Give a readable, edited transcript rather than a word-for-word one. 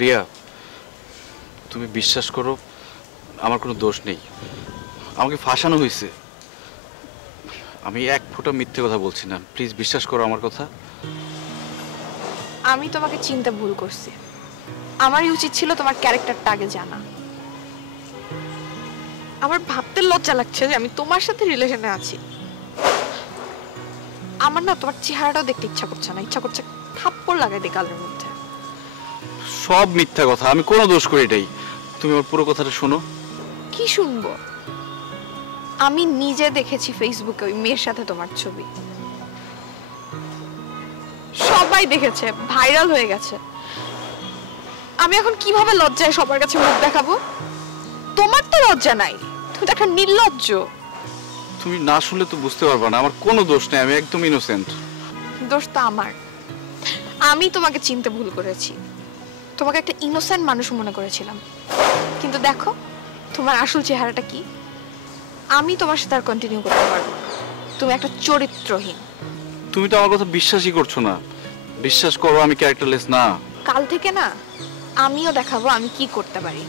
রিয়া, তুমি বিশ্বাস করো আমার কোনো দোষ নেই, আমাকে ফাঁসানো হয়েছে। আমি এক ফোঁটা মিথ্যে কথা বলছি না, প্লিজ বিশ্বাস করো আমার কথা। আমি তোমাকে চিনতে ভুল করছি। আমারই উচিত ছিল তোমার ক্যারেক্টারটা আগে জানা। আমার ভাবতে লজ্জা লাগছে যে আমি তোমার সাথে রিলেশনে আছি। আমার না তোমার চেহারাটাও দেখতে ইচ্ছা করছে না, ইচ্ছা করছে থাপ্পড় লাগাই দিই গালের মধ্যে। সব মিথ্যা কথা, আমি কোনো দোষ করি এটাই। তুমি আমার পুরো কথাটা শোনো। কি শুনবো? আমি নিজে দেখেছি ফেসবুকে ওই মেয়ের সাথে তোমার ছবি, সবাই দেখেছে, ভাইরাল হয়ে গেছে। আমি এখন কিভাবে লজ্জায় সবার কাছে মুখ দেখাবো? তোমার তো লজ্জা নাই, তুমি তো একটা নির্লজ্জ। তুমি না শুনলে তো বুঝতে পারবে না, আমার কোনো দোষ নেই, আমি একদম ইনোসেন্ট। দোষ তো আমার। আমি তোমাকে চিনতে ভুল করেছি, তোমাকে একটা ইনোসেন্ট মানুষ মনে করেছিলাম। কিন্তু দেখো তোমার আসল চেহারাটা কি। আমি তোমার সাথে আর কন্টিনিউ করতে পারবো না, তুমি একটা চরিত্রহীন। তুমি তো আমার কথা বিশ্বাসই করছো না। বিশ্বাস করো আমি ক্যারেক্টারলেস না। কাল থেকে না আমিও দেখাবো আমি কি করতে পারি।